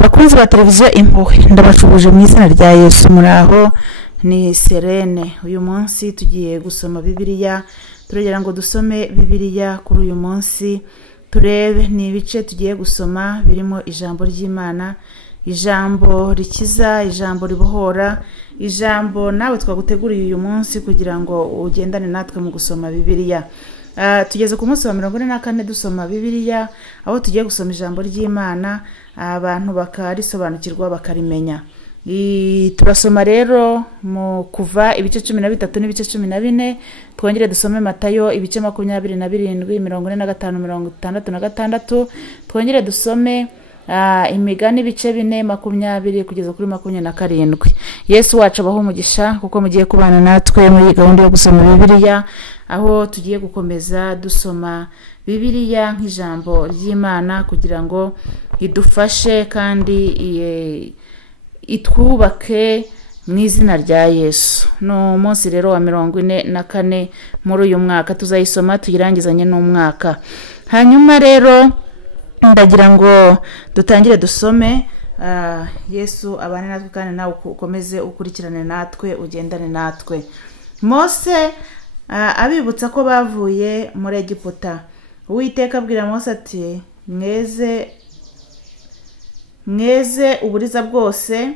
Bakunzi ba televiziyo Impuhwe ndabashubuje mu izina rya Yesu. Muraho, ni Serene. Uyu munsi tugiye gusoma Bibiliya, turagera ngo dusome Bibiliya kuri uyu munsi. Turebe ni ibice tugiye gusoma birimo ijambo ry'Imana, ijambo rikiza, ijambo ribohora, ijambo nawe twaguteguriye uyu munsi kugira ngo ugendane natwe mu gusoma Bibiliya. Tugeze ku munsi wa 44 dusoma Bibiliya, aho tugiye gusoma ijambo ry'Imana, abantu bakarisobanukirwa bakarimenya. Turasoma rero mu Kuva ibice 13 n'ibice 14, twongere dusome Matayo ibice 27, 45, 66, twongere dusome Imigani ibice 4, 20 kugeza kuri 27. Yesu wacu abaho umugisha kuko mugiye kubana natwe muri gahunda yo gusoma Bibiliya, aho tugiye gukomeza dusoma Bibiliya nk'ijambo ry'Imana kugira ngo idufashe kandi itwubake mu izina rya Yesu. No munsi rero wa 44 muri uyu mwaka tuzayisoma tuyirangizanye n'umwaka. Hanyuma rero ndagira ngo dutangire dusome. Yesu abane natwe kandi nawe ukomeze ukurikirane natwe, ugendane natwe. Mose abibutsa ko bavuye muri Egiputa. Uwiteka abwira Mose ati mweze uburiza bwose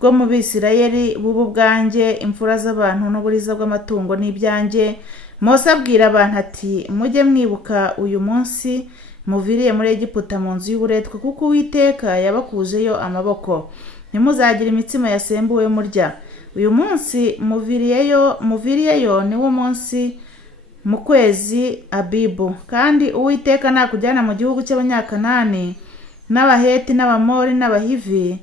bwo mu Bisirayeli bubu bwanjye, imfura z'abantu n'uburiza bw'amatungo n'ibyanjye. Mose abwira abantu ati mujye mwibuka uyu munsi muviriye muri Egiputa mu nzu y'uburetwa, kuko Uwiteka yabakujeyo amaboko. Ntimuzagira imitsima yasembuwe murya. Uyu munsi muviriyeyo ni wo munsi mu kwezi Abibu. Kandi Uwiteka nakujyana mu gihugu cy'Abanyakanani n'Abaheti n'Abamori n'Abahivi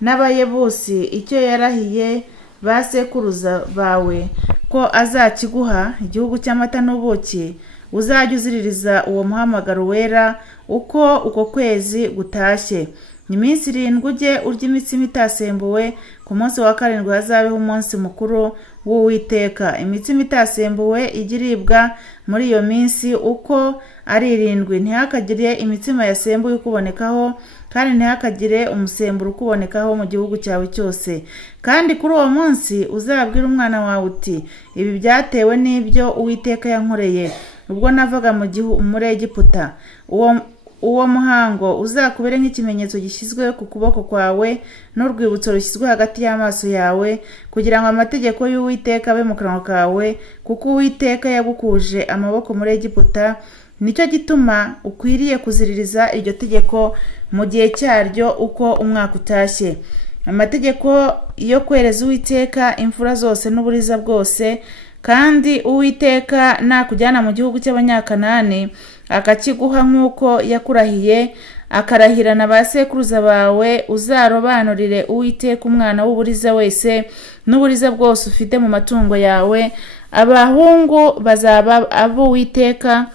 n'Abayebusi, icyo yarahiye basekuruza bawe ko azakiguha, igihugu cy'amata n'ubuki, uzajya uziririza uwo muhamagaro wera uko kwezi gutashye. Iminsi 7 ujye urya imitsima itasembuwe, ku munsi wa 7 hazabeho umunsi mukuru w'Uwiteka. Imitsima itasembuwe igiribwa muri iyo minsi uko ari 7. Ntihakagire imitsima yasembuwe ukubonekaho, kandi ntihakagire umusemburo ukubonekaho mu gihugu cyawe cyose. Kandi kuri uwo munsi uzabwira umwana wawe uti ibi byatewe n'ibyo Uwiteka yankoreye ubwo navaga muri Egiputa. Uwo muhango uzakubere nk'ikimenyetso gishyizwe ku kuboko kwawe n'urwibutso rushyizwe hagati y'amaso yawe, kugira ngo amategeko y'Uwiteka abe mu kanwa kawe, kuko Uwiteka yagukuje amaboko muri Egiputa. Nicyo gituma ukwiriye kuziririza iryo tegeko mu gihe cyaryo uko umwaka utashye. Amategeko yo kwereza Uwiteka imfura zose n'uburiza bwose. Kandi Uwiteka nakujyana mu gihugu cy'Abanyakanani akakiguha nk'uko yakurahiye, akarahirana ba sekuruza bawe, uzarobanurire Uwiteka umwana w'uburiza wese n'uburiza bwose ufite mu matungo yawe. Abahungu bazaba abo Uwiteka,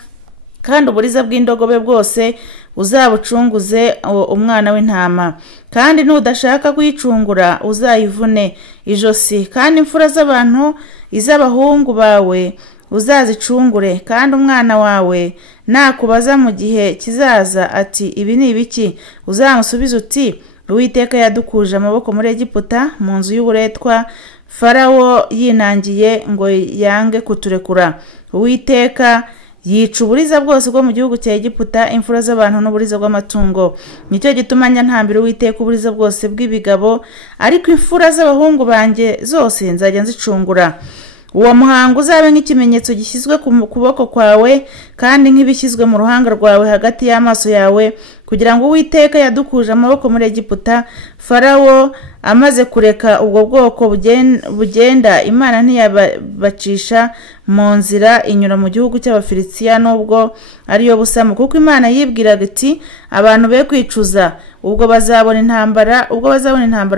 kandi uburiza bw'indogobe bwose uzabucunguze umwana w'intama. Kandi nudashaka kuyicungura uzayivune ijosi. Kandi imfura z'abantu iz'abahungu bawe uzazicungure. Kandi umwana wawe nakubaza mu gihe kizaza ati ibi ni ibiki, uzamusubiza uti Uwiteka yadukuje amaboko muri Egiputa mu nzu y'uburetwa, Farawo yinangiye ngo yange kuturekura. Uwiteka yica uburiza bwose bwo mu gihugu cya Egiputa, imfura z'abantu n'uburiza bw'amatungo. Nicyo gituma ntambira Uwiteka uburiza bwose bw'ibigabo, ariko imfura z'abahungu banjye zose nzajya nzicungura. Uwo muhango uzabe nk'ikimenyetso gishyizwe ku kuboko kwawe, kandi nk'ibishyizwe mu ruhanga rwawe hagati y'amaso yawe, kugira ngo Uwiteka yadukuje amaboko muri Egiputa. Farawo amaze kureka ubwo bwoko bugenda, Imana ntiyabacisha mu nzira inyura mu gihugu cy'Abafilisitiya nubwo ariyo busamo, kuko Imana yibwiraga iti abantu be kwicuza ubwo bazabona intambara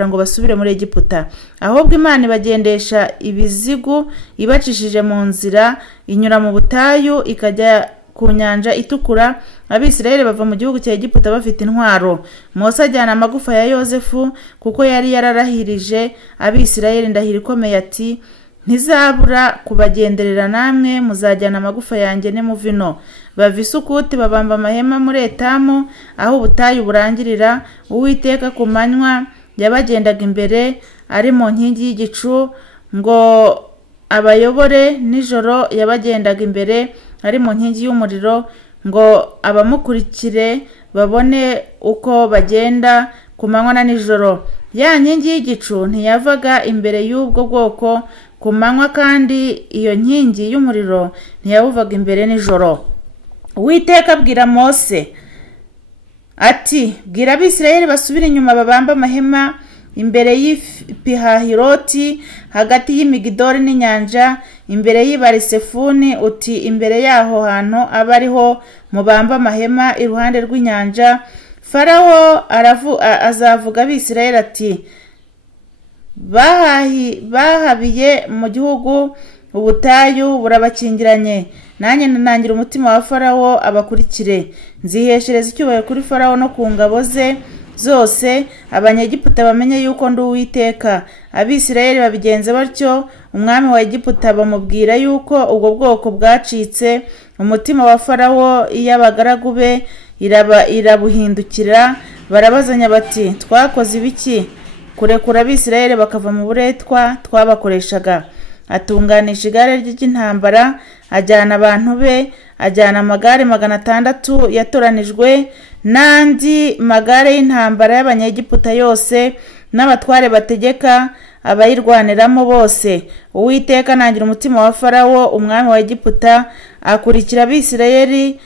ngo basubire muri Egiputa. Ahubwo Imana ibagendesha ibizigu ibacishije mu nzira inyura mu butayu ikajya ku nyanja itukura. Abisirayeli bava mu gihugu cya Egiputa bafite intwaro. Mose ajyana amagufa ya Yozefu, kuko yari yararahirije Abisirayeli indahiro ikomeye ati ntizabura kubagenderera, namwe muzajyana amagufa yanjye n'imuvino. Bava i Sukuti babamba amahema muri Etamu, aho ubutayu burangirira. Uwiteka ku manywa yabagendaga imbere ari mu nkingi y'igicu ngo abayobore, nijoro yabagendaga imbere ari mu nkingi y'umuriro ngo abamukurikire babone uko bagenda ku manywa na nijoro. Ya nkingi y'igicu ntiyavaga imbere y'ubwo bwoko ku manywa, kandi iyo nkingi y'umuriro ntiyabuvaga imbere nijoro. Uwiteka abwira Mose ati, bwira Abisirayeli basubire inyuma babamba amahema imbere y'Ipihahiroti hagati y'Imigidoli n'inyanja, imbere y'Ibarisefuni, uti imbere yaho hantu aba ariho mubamba amahema iruhande rw'inyanja. Farawo azavuga Abisirayeli ati, bahabiye mu gihugu, ubutayu burabakingiranye. Nanjye nanangira umutima wa Farawo abakurikire. Nziheshereza icyubahiro kuri Farawo no ku ngabo ze zose, Abanyegiputa bamenye yuko ndi Uwiteka. Abisirayeli babigenza batyo. Umwami wa Egiputa bamubwira yuko ubwo bwoko bwacitse. Umutima wa Farawo iy'abagaragu be irabuhindukira. Barabazanya bati, twakoze ibiki kurekura Abisirayeli bakava mu buretwa twabakoreshaga? Atunganisha igare ry'intambara, ajyana abantu be, ajyana amagare 600 yatoranijwe, n'andi magare y'intambara y'Abanyegiputa yose, n'abatware bategeka abayirwaniramo bose. Uwiteka anangira umutima wa Farawo umwami wa Egiputa akurikira Abisirayeli,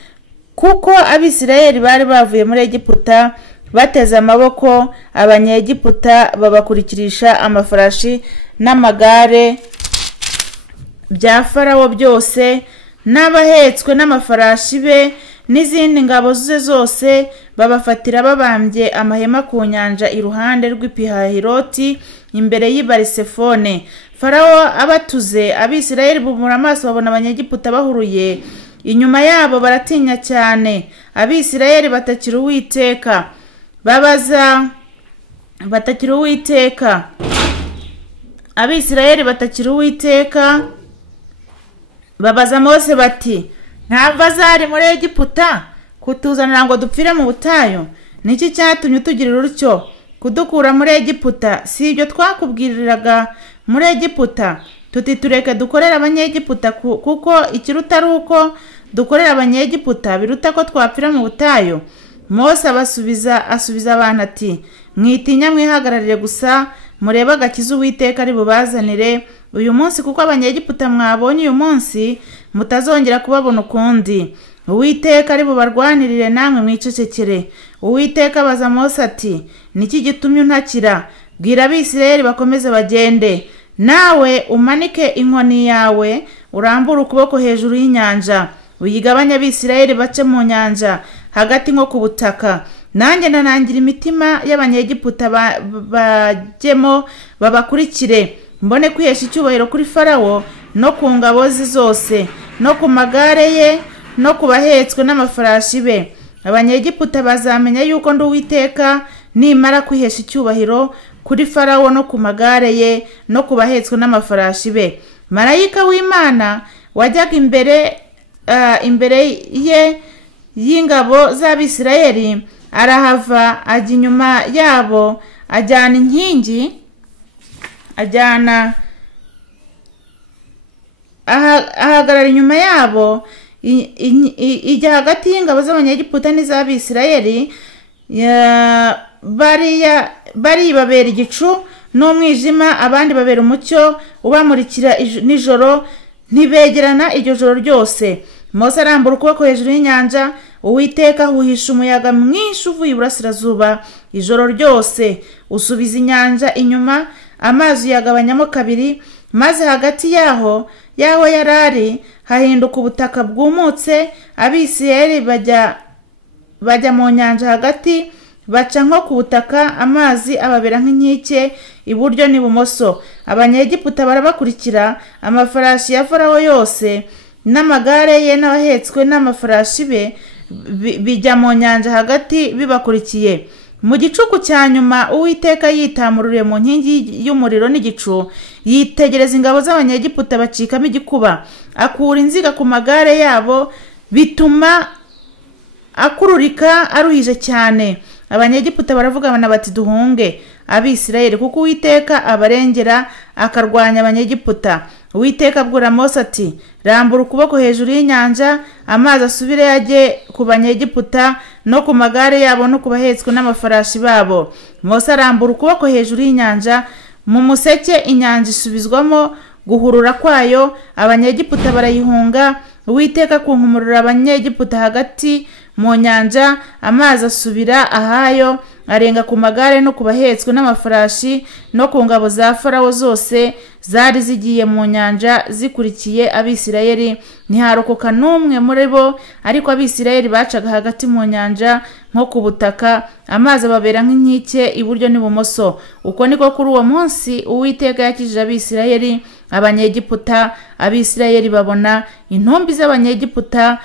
kuko Abisirayeli bari bavuye muri Egiputa bateze amaboko. Abanyegiputa babakurikirisha amafarashi n'amagare bya Farawo byose, n'abahetswe n'amafarashi be n'izindi ngabo ze zose. Babafatira babambye amahema ku nyanja iruhande rw'Ipihahiroti imbere y'Ibarisefone. Farawo abatuze, Abisirayeli bumura amaso babona Abanyegiputa bahuruye inyuma yabo, baratinya cyane. Abisirayeli batakira Uwiteka, Abisirayeli batakira Uwiteka babaza Mose bati, ntabwo azari muri Egiputa kutuzanira ngo dupfire mu butayu? Niki cyatumye utugirira utyo kudukura muri Egiputa? Si ibyo twakubwiriraga muri Egiputa tuti tureke dukorera Abanyegiputa, kuko ikiruta ari uko dukorera Abanyegiputa biruta ko twapfira mu butayu? Mose asubiza abantu ati, mwitinya, mwihagararire gusa murebe agakiza Uwiteka ari bubazanire uyu munsi, kuko Abanyegiputa mwabonye uyu munsi mutazongera kubabona ukundi. Uwiteka ari bubarwanirire, namwe mwicecekere. Uwiteka abaza Mose ati, niki gitumye untakira? Bwira Abisirayeli bakomeze bagende. Nawe umanike inkoni yawe, urambure ukuboko hejuru y'inyanja, uyigabanya Abisirayeli bace mu nyanja hagati nko ku butaka. Nanjye nanangira imitima y'Abanyegiputa bajyemo babakurikire, mbone kwihesha icyubahiro kuri Farawo no ku ngabo ze zose, no ku magare ye, no ku bahetswe n'amafarashi be. Abanyegiputa bazamenya yuko ndi Uwiteka nimara kwihesha icyubahiro kuri Farawo no ku magare ye, no ku bahetswe n'amafarashi be. Marayika w'Imana wajyaga imbere ye y'ingabo z'Abisirayeli arahava, ajya inyuma yabo, ajyana inkingi, ahagarara inyuma yabo, ijya hagati y'ingabo z'Abanyegiputa n'iz'Abisirayeli. bari babera igicu n'umwijima, abandi babera umucyo ubamurikira nijoro, ntibegerana iryo joro ryose. Mose arambura ukuboko hejuru y'inyanja, Uwiteka ahuhisha umuyaga mwinshi uvuye iburasirazuba ijoro ryose, usubiza inyanja inyuma, amazi uyagabanyamo kabiri, maze hagati yaho yarari hahinduka ubutaka bwumutse. Abisirayeli bajya mu nyanja hagati, baca nko ku butaka, amazi ababera nk'inkike iburyo n'ibumoso. Abanyegiputa barabakurikira, amafarashi ya Farawo yose n'amagare ye n'abahetswe n'amafarashi be bijya mu nyanja hagati bibakurikiye. mu gicuku cya nyuma Uwiteka yitamururiye mu nkingi y'umuriro n'igicu, yitegereza ingabo z'abanyegiputa bacikamo igikuba, akura inziga ku magare yabo, bituma akururika aruhije cyane. Abanyegiputa baravugana bati duhunge Abisirayeli, kuko Uwiteka abarengera akarwanya Abanyegiputa. Uwiteka abwira Mose ati rambura ukuboko hejuru y'inyanja, amazi asubire yajye ku Banyegiputa no ku magare yabo no ku bahetswe n'amafarashi babo. Mose arambura ukuboko hejuru y'inyanja, mu museke inyanja isubizwamo guhurura kwayo, Abanyegiputa barayihunga. Uwiteka kunkumurira Abanyegiputa hagati mu nyanja, amazi asubira ahayo, arenga ku magare no ku bahetswe n'amafarashi no ku ngabo za Farawo zose zari zigiye mu nyanja zikurikiye Abisirayeli. Ntiharokoka n'umwe muri bo, ariko Abisirayeli bacaga hagati mu nyanja nko ku butaka, amazi ababera nk'inkike iburyo n'ibumoso. Uko niko kuri uwo munsi Uwiteka yakijije Abisirayeli Abanyegiputa. Abisirayeli babona intumbi z'Abanyegiputa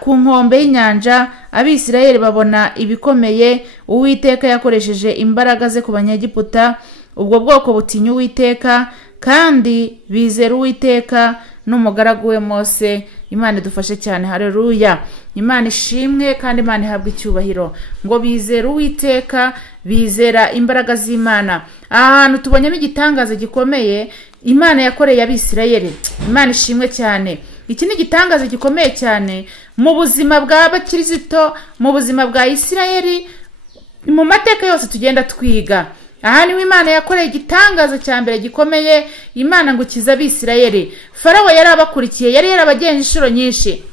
ku nkombe y'inyanja. Abisirayeli babona ibikomeye Uwiteka yakoresheje imbaraga ze ku Banyegiputa. Ubwo bwoko butinya Uwiteka kandi bizera Uwiteka n'umugaragu we Mose. Imana idufashe cyane. Haleluya. Imana ishimwe kandi Imana ihabwa icyubahiro. Ngo bizera Uwiteka, bizera imbaraga z'Imana. Ahantu tubonyemo igitangaza gikomeye Imana yakoreye Abisirayeli. Imana ishimwe cyane. Iki ni igitangaza gikomeye cyane mu buzima bw'Abakirisito, mu buzima bwa Isirayeli, mu mateka yose tugenda twiga. Aha niho Imana yakoreye igitangaza cya mbere gikomeye, Imana ngo ikize Abisirayeli. Farawo yari abakurikiye, yari yarabagenje inshuro nyinshi.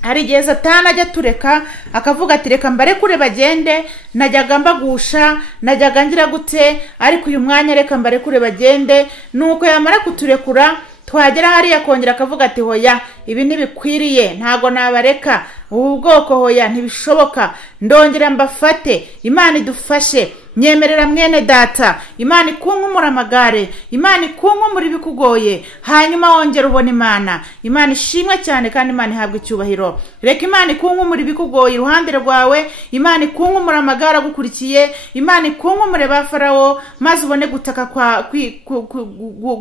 Hari igihe Satani ajya tureka akavuga ati reka mbarekure bagende, najyaga mbagusha, najyaga ngira gute, ariko uyu mwanya reka mbarekure bagende. Nuko yamara kuturekura, twagera hariya akongera akavuga ati hoya ibi ntibikwiriye, ntago nabareka, ubu bwoko hoya ntibishoboka, ndongera mbafate. Imana idufashe. Nyemerera mwene data, Imana ikunkumura amagare, Imana ikunkumura ibikugoye, hanyuma wongera ubona Imana. Imana ishimwe cyane kandi Imana ihabwa icyubahiro. Reka Imana ikunkumura ibikugoye iruhande rwawe, Imana ikunkumura amagare agukurikiye, Imana ikunkumure ba Farawo, maze ubone gutaka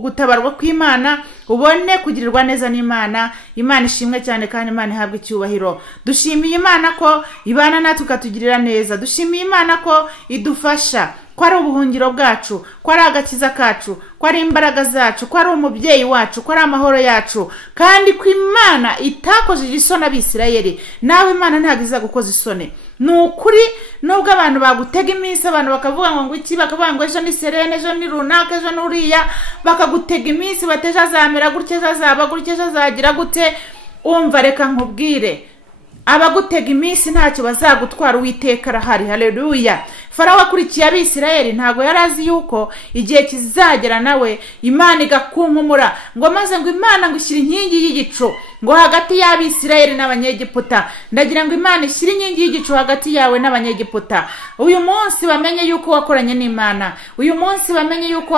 gutabarwa kw'Imana, ubone kugirirwa neza n'Imana. Imana ishimwe cyane kandi Imana ihabwa icyubahiro. Dushimiye Imana ko ibana natwe ikatugirira neza. Dushimiye Imana ko idufasha, ko ari ubuhungiro bwacu, ko ari agakiza kacu, ko ari imbaraga zacu, ko ari umubyeyi wacu, ko ari amahoro yacu, kandi ko Imana itakojeje isoni Abisirayeli. Nawe Imana ntabwo izagukoza isoni. Nukuri nubwo abantu bagutega iminsi, abantu bakavuga ngo iki, bakavuga ngo ejo ni Serene, ejo ni runaka, ejo nuriya, bakagutega iminsi bateje azamera gutya, azaba gutya, azagira gute. Umva reka nkubwire, abagutega iminsi ntacyo bazagutwara. Uwiteka arahari. Haleluya. Farawo akurikiye Abisirayeli, ntago yarazi yuko igihe kizagera nawe Imana igakunkumura, ngo maze ngo Imana ngo ishyire inkingi y'igicu ngo hagati y'Abisirayeli n'Abanyegiputa. Ndagira ngo Imana ishyire inkingi y'igicu hagati yawe n'Abanyegiputa. Uyu munsi bamenye yuko wakoranye n'Imana, uyu munsi bamenye yuko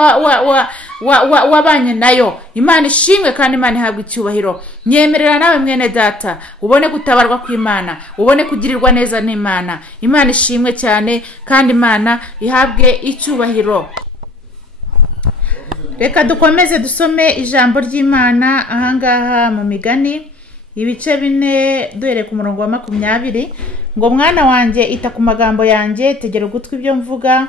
wabanye nayo. Imana ishimwe kandi Imana ihabwa icyubahiro. Nyemerera nawe mwene data ubone gutabarwa kw'Imana, ubone kugirirwa neza n'Imana. Imana ishimwe cyane kandi Imana ihabwe icyubahiro. Reka dukomeze dusome ijambo ry'Imana ahangaha mu Migani ibice 4 duhere ku murongo wa 20. Ngo mwana wanjye ita ku magambo yanjye, tegera ugutwi ibyo mvuga,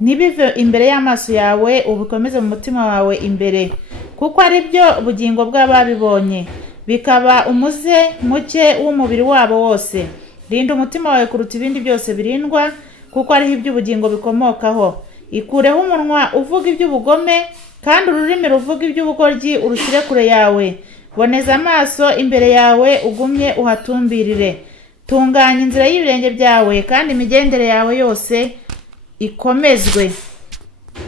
ntibive imbere y'amaso yawe, ubikomeze mu mutima wawe imbere, kuko ari byo bugingo bw'ababibonye, bikaba umuze muke w'umubiri wabo wose. Rinda umutima wawe kuruta ibindi byose birindwa, kuko ariho iby'ubugingo bikomokaho. Ikureho umunwa uvuga iby'ubugome, kandi ururimi ruvuga iby'ubugoryi urushyire kure yawe. Boneza amaso imbere yawe, ugumye uhatumbirire. Tunganya inzira y'ibirenge byawe, kandi imigendere yawe yose ikomezwe.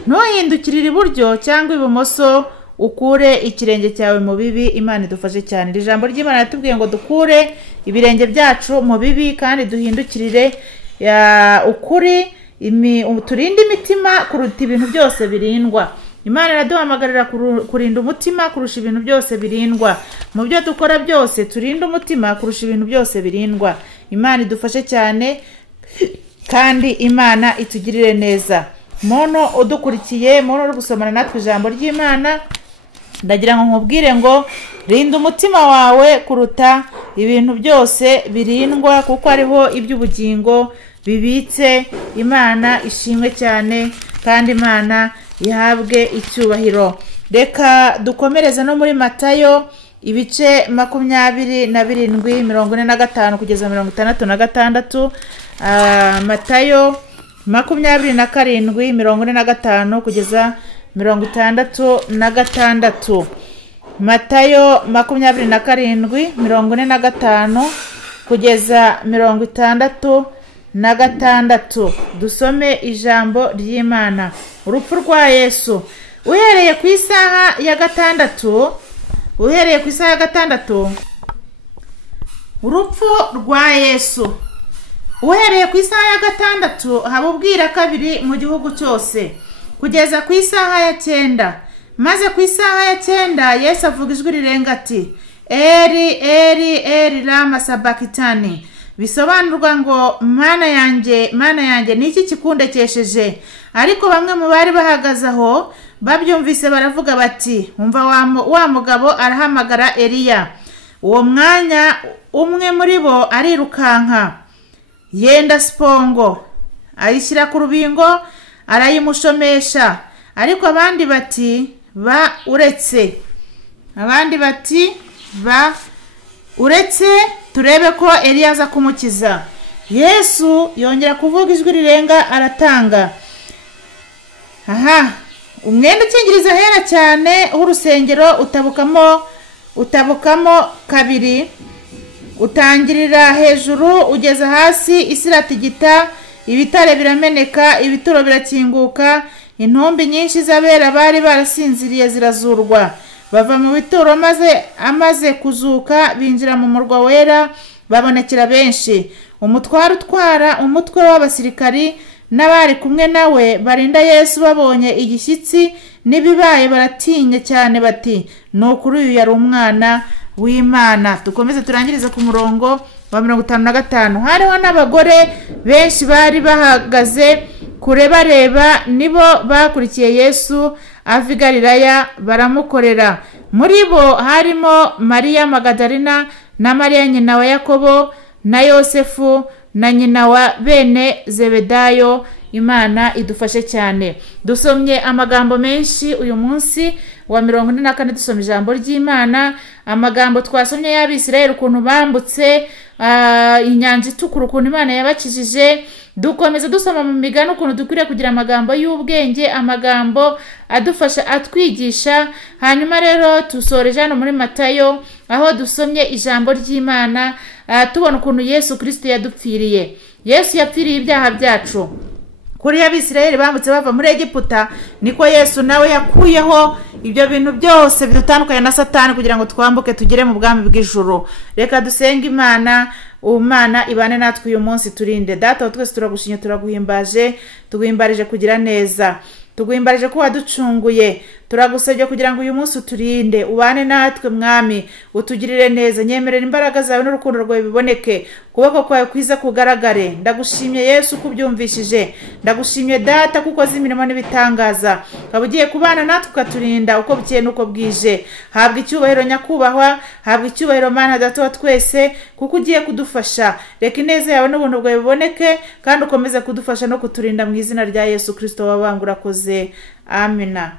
Ntuhindukirire iburyo cyangwa ibumoso, ukure ikirenge cyawe mu bibi. Imana idufashe cyane. Iri jambo ry'Imana yatubwiye ngo dukure ibirenge byacu mu bibi kandi duhindukirire ukuri, turinde imitima kuruta ibintu byose birindwa. Imana iraduhamagarira kurinda umutima kurusha ibintu byose birindwa. Mu byo dukora byose turinde umutima kurusha ibintu byose birindwa. Imana idufashe cyane kandi Imana itugirire neza. Muntu udukurikiye, muntu uri gusomana natwe ijambo ry'Imana, ndagira ngo nkubwire ngo rinda umutima wawe kuruta ibintu byose birindwa, kuko ariho iby'ubugingo bibitse. Imana ishimwe cyane kandi Imana ihabwe icyubahiro. Reka dukomereze no muri Matayo ibice 27:45 kugeza 66. Matayo 27:45 kugeza 66. Matayo 27:45 kugeza 66. Dusome ijambo ry'Imana. Urupfu rwa Yesu. Uhereye ku isaha ya gatandatu, urupfu rwa Yesu. Uhereye ku isaha ya gatandatu haba ubwira kabiri mu gihugu cyose, kugeza ku isaha ya 9. Maze ku isaha ya 9 Yesu avuga ijwi rirenga ati, Eri, Eri, Eri, lama sabakitani. Bisobanurwa ngo, Mana yanjye, Mana yanjye, niki kikundekesheje? Ariko bamwe mu bari bahagaze aho babyumvise baravuga bati, umva wa mugabo arahamagara Eliya. Uwo mwanya umwe muri bo arirukanka, yenda sipongo, ayishyira ku rubingo, arayimushomesha. Ariko abandi bati, uretse turebe ko Eliya aza kumukiza. Yesu yongera kuvuga ijwi rirenga aratanga. Umwenda ukingiriza hera cyane w'urusengero utabukamo kabiri, utangirira hejuru ugeza hasi. Isi iratigita, ibitare birameneka, ibituro birakinguka. Intumbi nyinshi z'abera bari barasinziriye zirazurwa, bava mu bituro, amaze kuzuka binjira mu murwa wera, babonekera benshi. Umutware utwara umutwe w'abasirikari n'abari kumwe nawe barinda Yesu babonye igishyitsi n'ibibaye baratinya cyane bati, nukuri uyu yari umwana w'Imana. Dukomeze turangirize ku murongo wa 55. Hariho n'abagore benshi bari bahagaze kure bareba, nibo bakurikiye Yesu ava i Galilaya baramukorera. Muri bo harimo Mariya Magadalena na Mariya nyina wa Yakobo na Yosefu na nyina wa bene Zebedayo. Imana idufashe cyane. Dusomye amagambo menshi uyu munsi wa 44. Dusomye ijambo ry'Imana, amagambo twasomye y'Abisirayeli ukuntu bambutse inyanja itukura, ukuntu Imana yabakijije. Dukomeza dusoma mu migani ukuntu dukwiriye kugira amagambo y'ubwenge, amagambo adufasha, atwigisha. Hanyuma rero tusoreje hano muri Matayo aho dusomye ijambo ry'Imana, tubona ukuntu Yesu Kristo yadupfiriye. Yesu yapfiriye ibyaha byacu. Kuri Abisirayeli bambutse bava muri Egiputa, niko Yesu nawe yakuyeho ibyo bintu byose bidutandukanye na Satani kugira ngo twambuke tugere mu bwami bw'ijuru. Reka dusenge Imana. Umana ibane natwe uyu munsi, turinde. Data twese turagushimye, turaguhimbaje, tuguhimbarije kugira neza, tuguhimbarije ko waducunguye. Turagusabye kugira ngo uyu munsi uturinde, ubane natwe Mwami, utugirire neza. Nyemerera imbaraga zawe n'urukundo rwawe biboneke, kuboko kwawe kwiza kugaragare. Ndagushimye Yesu kubyumvishije, ndagushimye Data kuko zimirimo n'ibitangaza, ukaba ugiye kubana natwe ukaturinda uko bukeye n'uko bwije. Habwa icyubahiro nyakubahwa, habwa icyubahiro Mana Data wa twese, kuko ugiye kudufasha. Reka ineza yawe n'ubuntu bwawe biboneke, kandi ukomeze kudufasha no kuturinda mu izina rya Yesu Kristo wabangura koze. Amina.